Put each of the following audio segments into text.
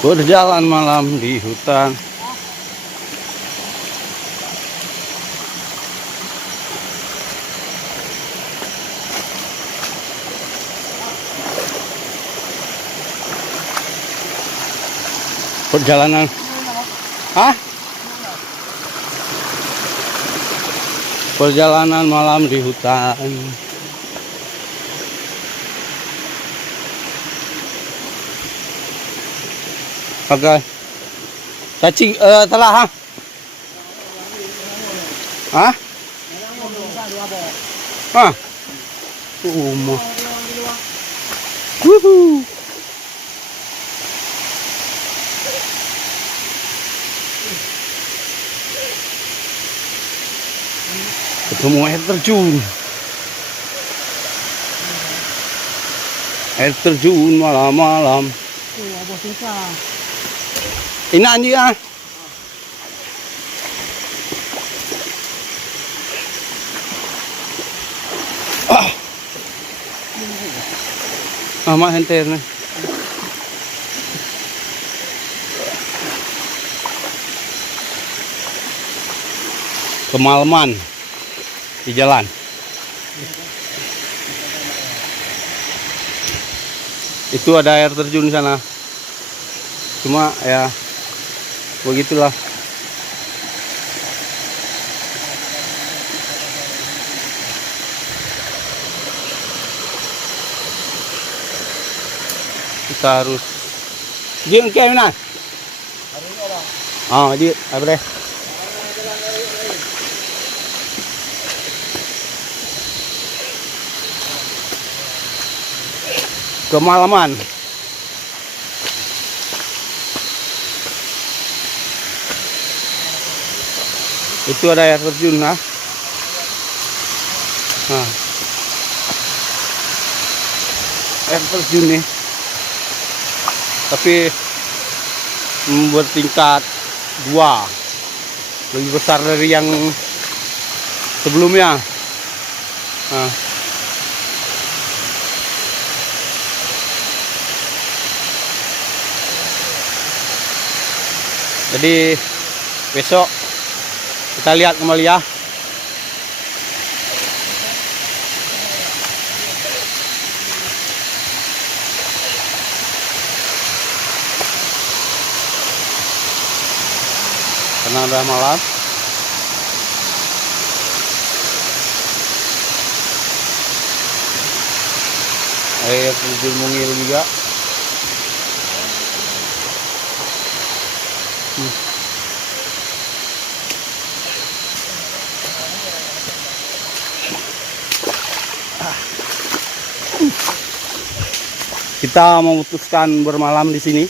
Berjalan malam di hutan. Perjalanan. Hah? Perjalanan malam di hutan. Oke. Cacing telah ha? Hah? Hah? Umah. Wuhu. Ketemu air terjun. Air terjun malam-malam. Ini anjing ah. Mak henter nih. Kemalaman di jalan. Itu ada air terjun di sana. Cuma ya begitulah. Kita harus dia kayak mana? Oh, dia apa deh? Kemalaman. Itu ada air terjun nah. Air terjun nih. Tapi bertingkat 2, lebih besar dari yang sebelumnya. Jadi besok kita lihat kembali ya. Karena udah malam. Air terjun Mungil juga. Kita memutuskan bermalam di sini.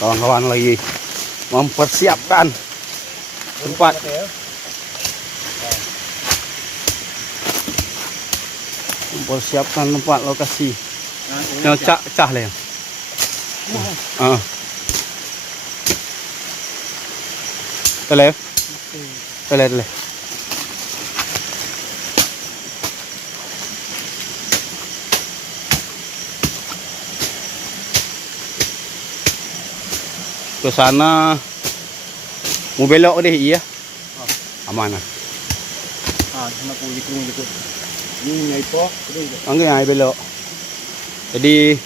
Kawan-kawan lagi mempersiapkan tempat. Mempersiapkan tempat lokasi. Yang cah lah. Tele. Ke sana mau belok deh iya. Aman ah. Sana pulih gitu. Ini ipo, Angge belok. Jadi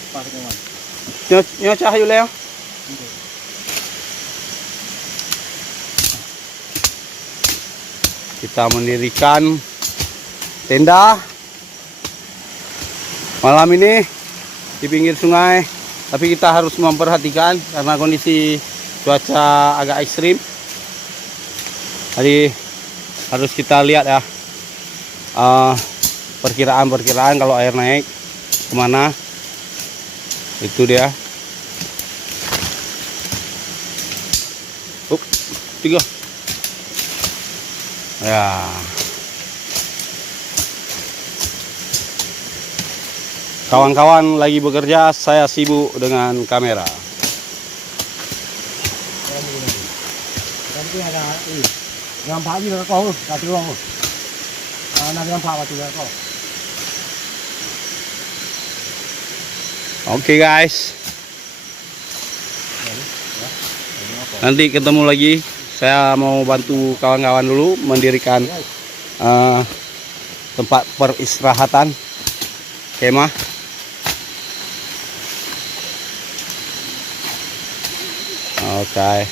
nyocah yuk Leo. Kita mendirikan tenda malam ini di pinggir sungai. Tapi kita harus memperhatikan karena kondisi cuaca agak ekstrim. Jadi harus kita lihat ya perkiraan kalau air naik kemana. Itu dia. 3. Ya. Kawan-kawan lagi bekerja, saya sibuk dengan kamera. Nampak je kau, kat orang. Nak nampak waktu kau. Oke guys. Nanti ketemu lagi. Saya mau bantu kawan-kawan dulu mendirikan tempat peristirahatan kemah. Oke.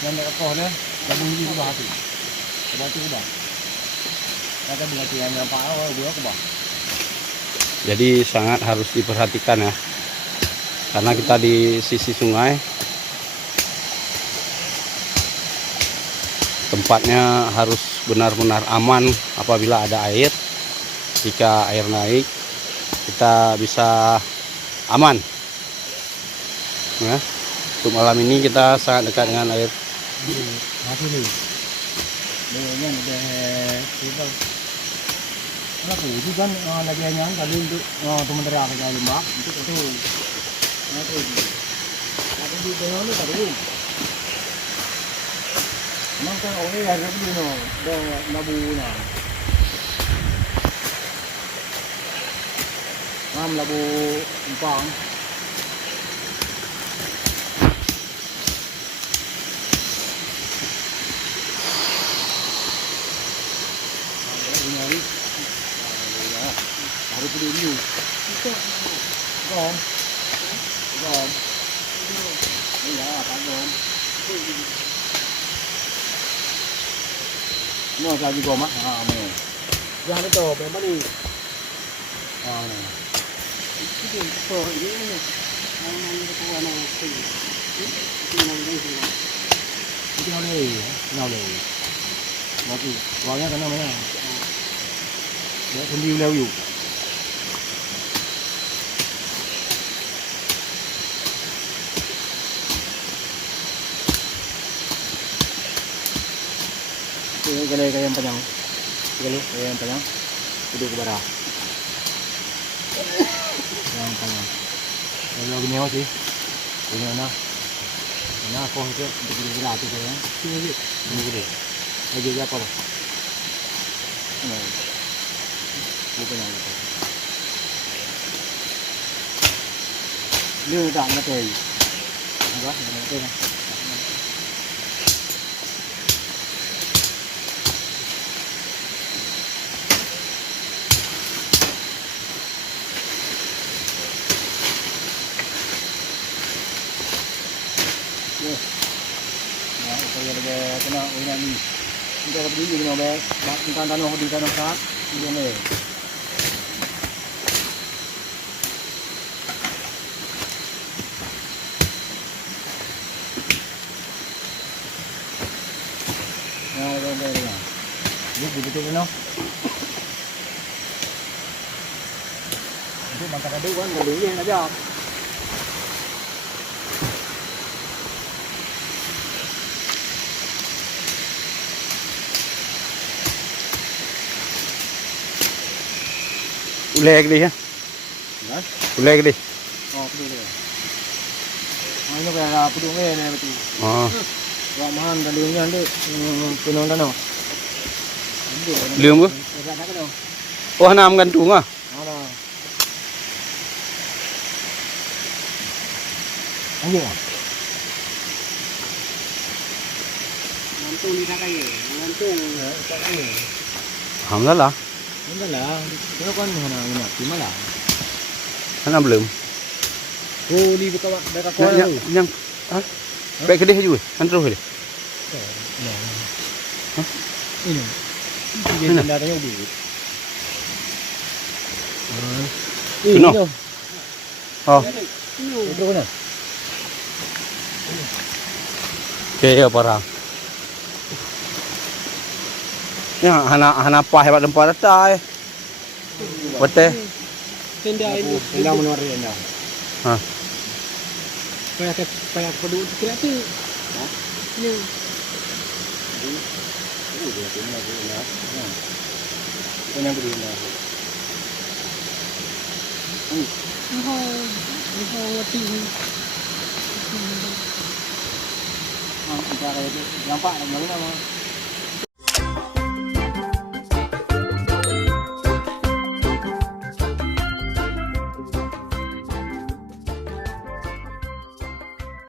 Yang dekat pohonnya, gabung di bawah tu. Bawah tu dah. Kata bila tu yang nampak awal dia ke bawah. Jadi sangat harus diperhatikan ya. Karena kita di sisi sungai. Tempatnya harus benar-benar aman apabila ada air. Jika air naik, kita bisa aman. Ya. Untuk malam ini kita sangat dekat dengan air. Mati ni. Dia yang ada kita. Kenapa? Itu kan lagi yang kali untuk teman terang dengan lembah untuk itu. Nanti ada di bawah ni tadi. Nampak orang yang ada di no, dah nabu na. Nam labu empang. Hari tu dulu. Gom. Gom. Ini lah, tak gom. Mau lagi gom ah? Mau. Jangan itu, berapa ni? Itu so ini orang itu orang asing. Itu orang ini. Itu nào leh. Mati. Warnanya kan namanya. Dia sendiri lewat you. Gale kaya yang panjang. Gale kaya yang panjang. Duduk ke barah. Yang panjang. Kalau gini apa sih? Gini mana? Mana aku itu duduk di atas saya. Sini gini. Lagi apa lah? Nah. Bukan yang itu. Dia tak nak teh. Apa? Nak teh. Nah, saya ada kena orang ni. Kita ada beli ni orang makan tanah di tanah sat, ini ni. Nah, ada. Ni betul kan? Itu mantap ada kan, ada yang aja. Uleg đi ha. Hah? Uleg đi. Oh, betul. Ini kayak pudung ni betul. Oh. Ramahan dalungnya ni penuh tanah. Lương bữa. Ô Nam gần trúng à? Ada. Anjing ah. Ngantung di sana ye, ngantung. Tak ni. Alhamdulillah. Enggaklah. Kau kan mana di mana? Anh belum. Oh, di dekat dekat kau. Yang ah. Baik ke dia juga. Kan terus dia. Ini. Ini dia datangnya di. Ini. Oh. Itu mana? Kaya parang. Ya, hana pah hebat tempat datang. Betul. Tenda ini. Tenda menurut dia. Ha. Kayak peduli kira tu. Ini. Yang kedua. Ini ngerti. Kita kayak itu nampak mana